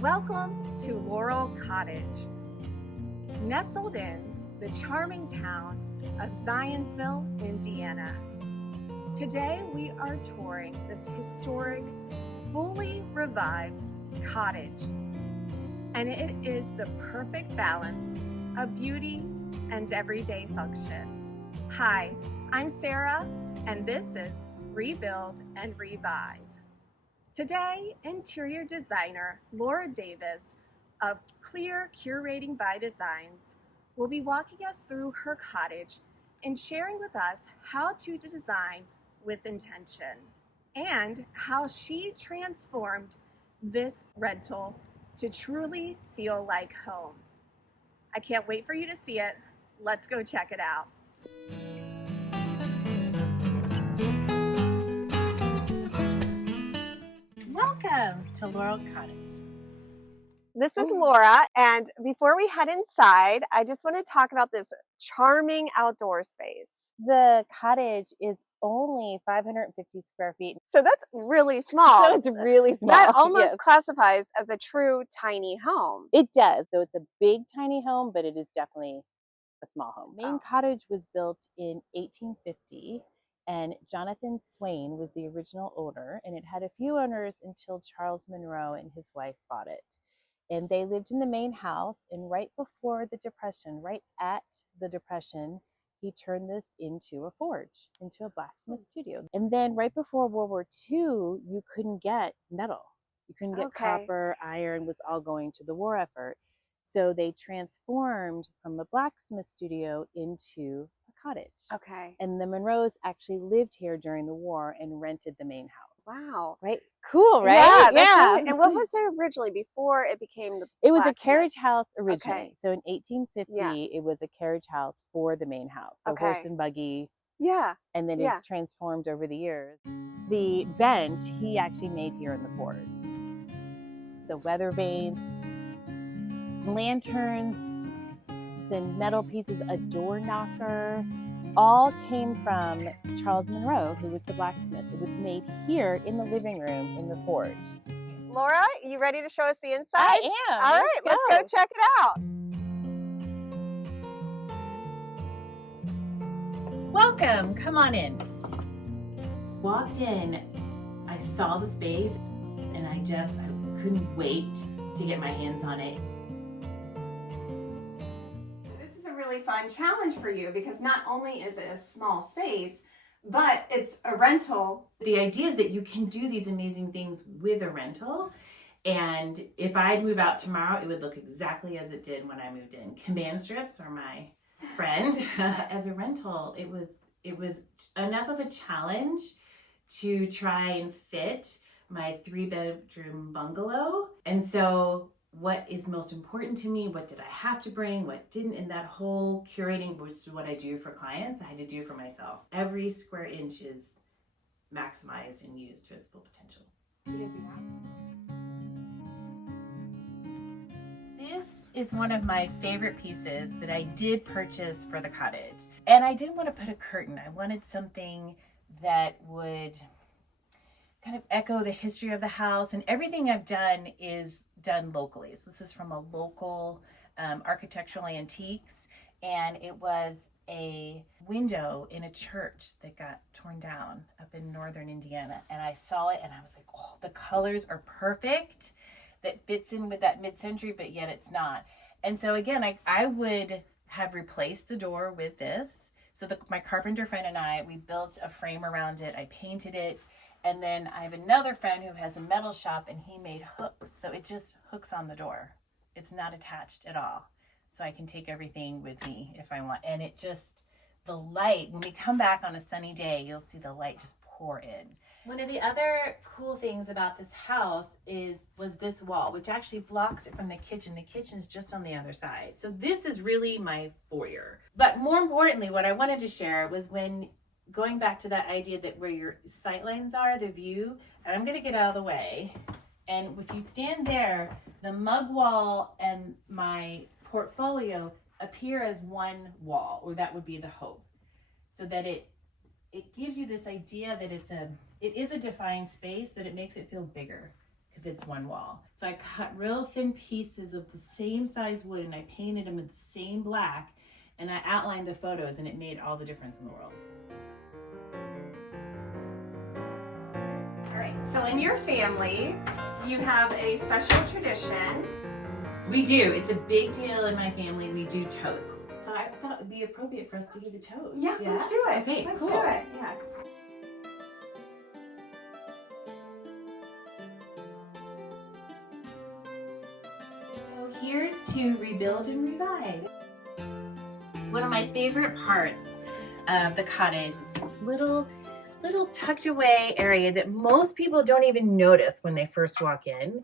Welcome to Laurel Cottage. Nestled in the charming town of Zionsville, Indiana. Today we are touring this historic, fully revived cottage. And it is the perfect balance of beauty and everyday function. Hi, I'm Sarah, and this is Rebuild and Revive. Today, interior designer Laura Davis of Clear Curating by Designs will be walking us through her cottage and sharing with us how to design with intention and how she transformed this rental to truly feel like home. I can't wait for you to see it. Let's go check it out. Welcome to Laurel Cottage. This is Laura, and before we head inside, I just want to talk about this charming outdoor space. The cottage is only 550 square feet. So that's really small. So it's really small. That almost yes. classifies as a true tiny home. It does. So it's a big tiny home, but it is definitely a small home. Main cottage was built in 1850, and Jonathan Swain was the original owner, and it had a few owners until Charles Monroe and his wife bought it. And they lived in the main house, and right before the Depression, right at the Depression, he turned this into a forge, into a blacksmith studio. And then right before World War II, you couldn't get metal. You couldn't get copper, iron was all going to the war effort. So they transformed from a blacksmith studio into a cottage. Okay. And the Monroes actually lived here during the war and rented the main house. Wow. Right? Cool, right? Yeah. Really, and what was there originally before it became the It was blacksmith? a carriage house originally. Okay. So in 1850, it was a carriage house for the main house. So horse and buggy. Yeah. And then it's transformed over the years. The bench he actually made here in the forge. The weather vanes, lanterns, and metal pieces, a door knocker, all came from Charles Monroe, who was the blacksmith. It was made here in the living room in the forge. Laura, you ready to show us the inside? I am. All right, let's go check it out. Welcome, come on in. Walked in, I saw the space, and I couldn't wait to get my hands on it. This is a really fun challenge for you because not only is it a small space, but it's a rental. The idea is that you can do these amazing things with a rental, and if I'd move out tomorrow, it would look exactly as it did when I moved in. Command strips are my friend. As a rental, it was enough of a challenge to try and fit my 3-bedroom bungalow. And so what is most important to me, what did I have to bring, what didn't, and that whole curating, which is what I do for clients, I had to do for myself. Every square inch is maximized and used to its full potential. This is one of my favorite pieces that I did purchase for the cottage. And I didn't want to put a curtain. I wanted something that would kind of echo the history of the house, and everything I've done is done locally. So this is from a local architectural antiques, and it was a window in a church that got torn down up in northern Indiana, and I saw it and I was like, oh, the colors are perfect. That fits in with that mid-century, but yet it's not. And so again, I would have replaced the door with this. So my carpenter friend and I, we built a frame around it. I painted it. And then I have another friend who has a metal shop, and he made hooks. So it just hooks on the door. It's not attached at all. So I can take everything with me if I want. And it just, the light, when we come back on a sunny day, you'll see the light just pour in. One of the other cool things about this house was this wall, which actually blocks it from the kitchen. The kitchen's just on the other side. So this is really my foyer. But more importantly, what I wanted to share was when going back to that idea that where your sight lines are, the view, and I'm gonna get out of the way. And if you stand there, the mug wall and my portfolio appear as one wall, or that would be the hope. So that it gives you this idea that it is a defined space, but it makes it feel bigger because it's one wall. So I cut real thin pieces of the same size wood and I painted them with the same black, and I outlined the photos, and it made all the difference in the world. All right, so in your family, you have a special tradition. We do. It's a big deal in my family. We do toasts. So I thought it would be appropriate for us to do the toast. Yeah, let's do it. Okay, let's cool. do it. Yeah. So here's to rebuild and revise. One of my favorite parts of the cottage is this little tucked away area that most people don't even notice when they first walk in.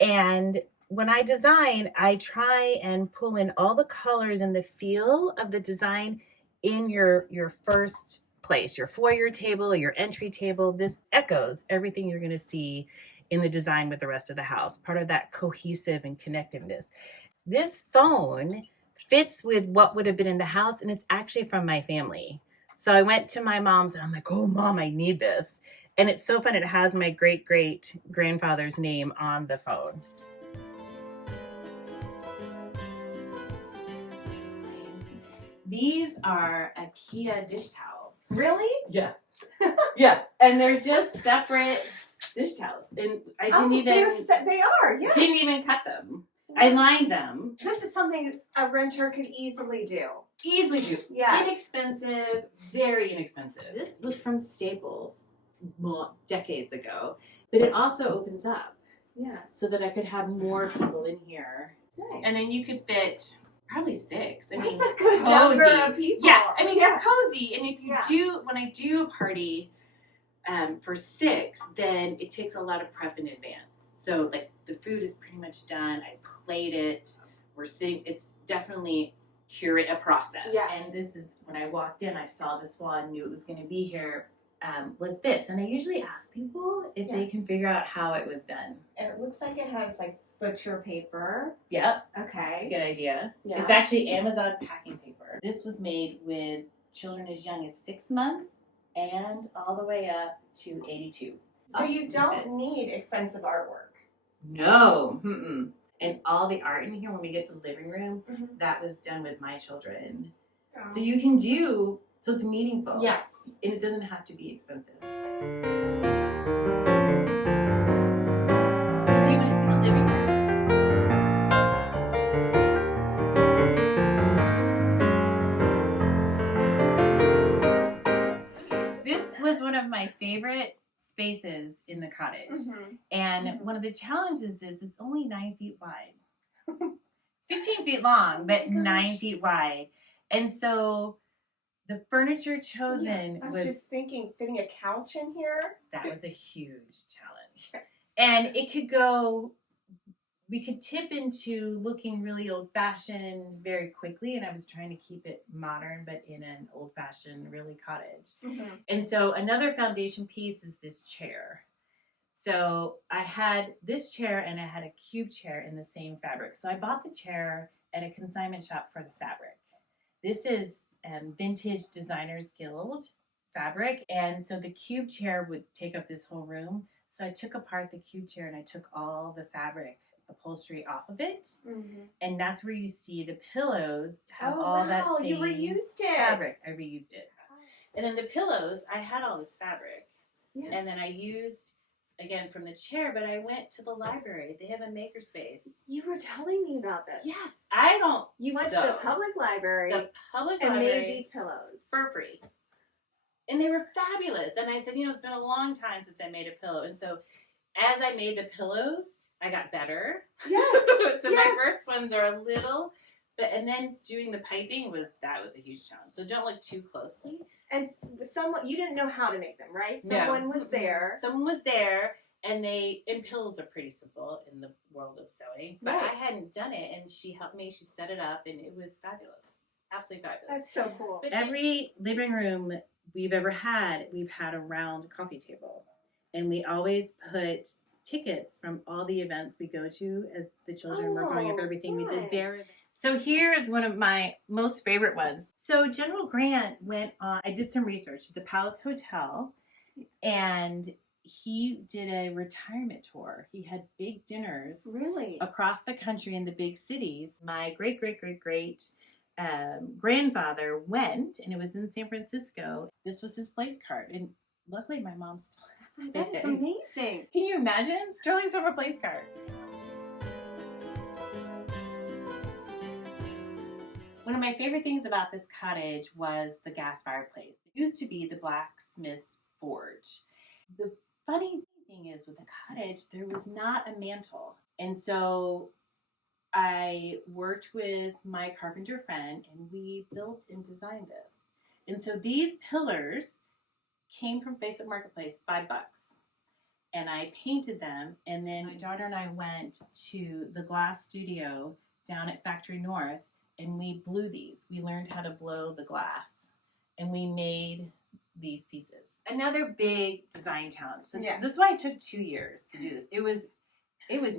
And when I design, I try and pull in all the colors and the feel of the design in your first place, your foyer table, your entry table. This echoes everything you're going to see in the design with the rest of the house, part of that cohesive and connectiveness. This phone fits with what would have been in the house, and it's actually from my family. So I went to my mom's and I'm like, oh, Mom, I need this. And it's so fun. It has my great-great-grandfather's name on the phone. These are IKEA dish towels. Really? Yeah. Yeah. And they're just separate dish towels. And I didn't they are, yes. Didn't even cut them. I lined them. This is something a renter could easily do. Easily do. Yes. Inexpensive, very inexpensive. This was from Staples decades ago, but it also opens up. Yes. So that I could have more people in here. Nice. And then you could fit probably 6. I mean, that's a good cozy number of people. Yeah, I mean, they're cozy. And if you when I do a party for 6, then it takes a lot of prep in advance. So like the food is pretty much done. I plate it. We're sitting. It's definitely a process. Yes. And this is when I walked in, I saw this wall and knew it was going to be here. Was this, and I usually ask people if they can figure out how it was done. It looks like it has like butcher paper. Yep. Okay. That's a good idea. Yeah. It's actually Amazon packing paper. This was made with children as young as 6 months and all the way up to 82. So you don't need expensive artwork. No. Mm-mm. And all the art in here, when we get to the living room, Mm-hmm. that was done with my children. Oh. So you can do, so it's meaningful. Yes. And it doesn't have to be expensive. So do you want to see the living room? This was one of my favorite spaces in the cottage. Mm-hmm. And one of the challenges is it's only 9 feet wide. It's 15 feet long, but 9 feet wide. And so the furniture chosen I was just thinking, fitting a couch in here. that was a huge challenge. And it could go, we could tip into looking really old-fashioned very quickly, and I was trying to keep it modern, but in an old-fashioned, really cottage. Mm-hmm. And so another foundation piece is this chair. So I had this chair and I had a cube chair in the same fabric. So I bought the chair at a consignment shop for the fabric. This is Vintage Designers Guild fabric. And so the cube chair would take up this whole room. So I took apart the cube chair and I took all the fabric upholstery off of it. Mm-hmm. And that's where you see the pillows have Oh, all that wow, same you reused it. fabric. I reused it. And then the pillows, I had all this fabric. Yeah. And then I used, again, from the chair, but I went to the library. They have a makerspace. You were telling me about this. Yes. I don't. You went to the public library The public and library made these pillows. for free. And they were fabulous. And I said, it's been a long time since I made a pillow. And so as I made the pillows, I got better. Yes. So my first ones are a little, and then doing the piping was a huge challenge. So don't look too closely. And you didn't know how to make them, right? No. Someone was there. Someone was there, and pillows are pretty simple in the world of sewing. But Right. I hadn't done it, and she helped me. She set it up, and it was fabulous. Absolutely fabulous. That's so cool. But every living room we've ever had, we've had a round coffee table. And we always put tickets from all the events we go to as the children were growing up, everything we did there. So here is one of my most favorite ones. So General Grant went on, I did some research, the Palace Hotel, and he did a retirement tour. He had big dinners Really? across the country in the big cities. My great grandfather went, and it was in San Francisco. This was his place card, and luckily my mom still had it. That is amazing. Can you imagine? Sterling silver place card. One of my favorite things about this cottage was the gas fireplace. It used to be the blacksmith's forge. The funny thing is with the cottage, there was not a mantle. And so I worked with my carpenter friend and we built and designed this. And so these pillars came from Facebook Marketplace, $5. And I painted them. And then my daughter and I went to the glass studio down at Factory North and we blew these. We learned how to blow the glass and we made these pieces. Another big design challenge. So this is why it took 2 years to do this. It was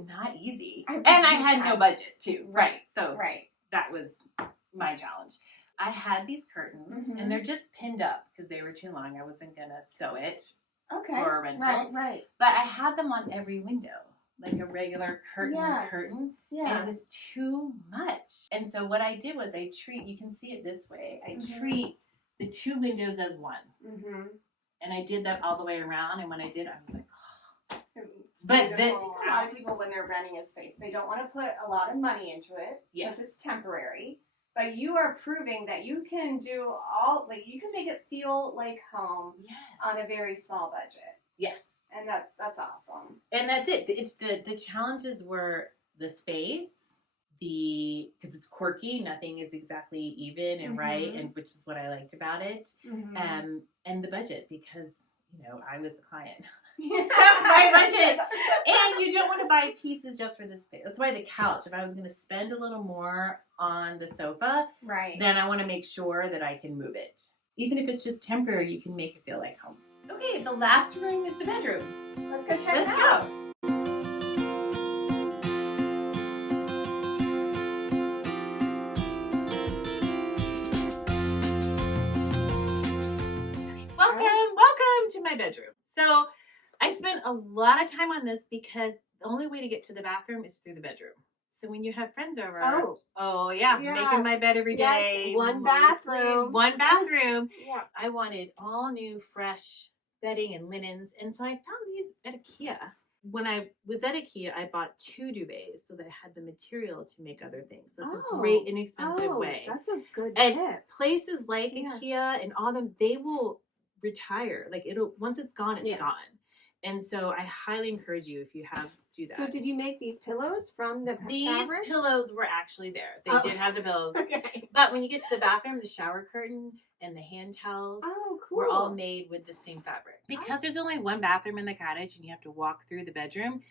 not easy. And I had no budget too. Right. So that was my challenge. I had these curtains and they're just pinned up because they were too long. I wasn't going to sew it for a rental. Right. But I had them on every window, like a regular curtain. Yeah. And it was too much. And so what I did was you can see it this way. I treat the 2 windows as one. And I did that all the way around. And when I did, I was like, but a lot of people, when they're renting a space, they don't want to put a lot of money into it because it's temporary. But you are proving that you can do you can make it feel like home on a very small budget. Yes. And that's awesome. And that's it. It's the challenges were the space, because it's quirky, nothing is exactly even and right, and which is what I liked about it. And the budget, because I was the client. So my budget. And you don't want to buy pieces just for this space. That's why the couch, if I was going to spend a little more on the sofa, then I want to make sure that I can move it. Even if it's just temporary, you can make it feel like home. Okay, the last room is the bedroom. Let's go check it out. Go. Welcome to my bedroom. So I spent a lot of time on this because the only way to get to the bathroom is through the bedroom. So when you have friends over, making my bed every day. One bathroom. I wanted all new, fresh bedding and linens. And so I found these at IKEA. When I was at IKEA, I bought 2 duvets so that I had the material to make other things. So it's a great, inexpensive way. That's a good tip. And places like IKEA and all them, they will retire. Like once it's gone, it's gone. And so I highly encourage you if you do that. So did you make these pillows from the fabric? These pillows were actually there. They did have the pillows. But when you get to the bathroom, the shower curtain and the hand towels were all made with the same fabric. Because there's only one bathroom in the cottage and you have to walk through the bedroom,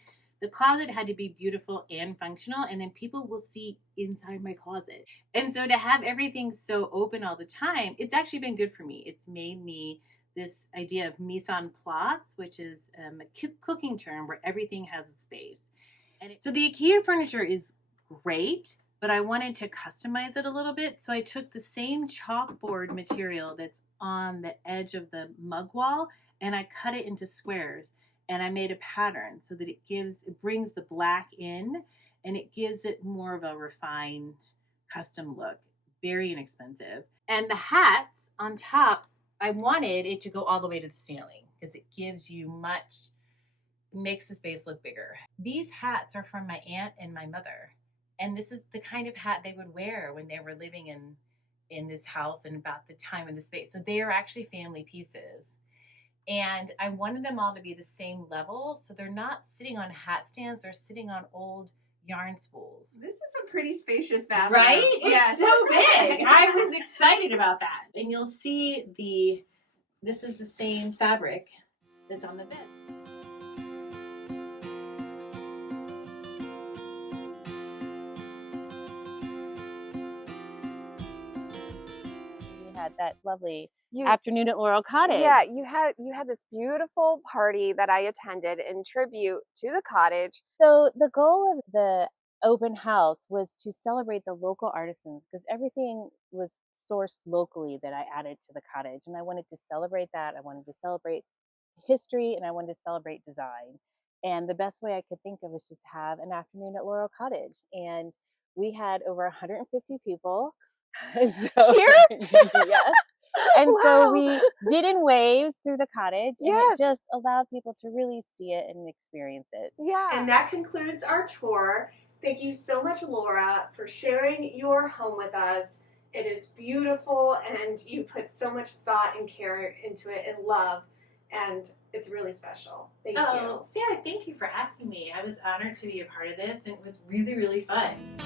the closet had to be beautiful and functional, and then people will see inside my closet. And so to have everything so open all the time, it's actually been good for me. It's made me this idea of mise en place, which is a cooking term where everything has a space. So the IKEA furniture is great, but I wanted to customize it a little bit. So I took the same chalkboard material that's on the edge of the mug wall and I cut it into squares and I made a pattern so that it brings the black in and it gives it more of a refined custom look. Very inexpensive. And the hats on top, I wanted it to go all the way to the ceiling because it makes the space look bigger. These hats are from my aunt and my mother. And this is the kind of hat they would wear when they were living in this house and about the time in the space. So they are actually family pieces. And I wanted them all to be the same level. So they're not sitting on hat stands, they're sitting on old yarn spools. This is a pretty spacious bathroom. Right? It's so big. I was excited about that. And you'll see this is the same fabric that's on the bed. We had that lovely afternoon at Laurel Cottage. Yeah, you had this beautiful party that I attended in tribute to the cottage. So the goal of the open house was to celebrate the local artisans because everything was sourced locally that I added to the cottage, and I wanted to celebrate that. I wanted to celebrate history and I wanted to celebrate design. And the best way I could think of was just have an afternoon at Laurel Cottage. And we had over 150 people. So, Here? yes. And so Wow. we did in waves through the cottage, and Yes. it just allowed people to really see it and experience it. Yeah. And that concludes our tour. Thank you so much, Laura, for sharing your home with us. It is beautiful, and you put so much thought and care into it and love, and it's really special. Thank you. Sarah, thank you for asking me. I was honored to be a part of this, and it was really, really fun.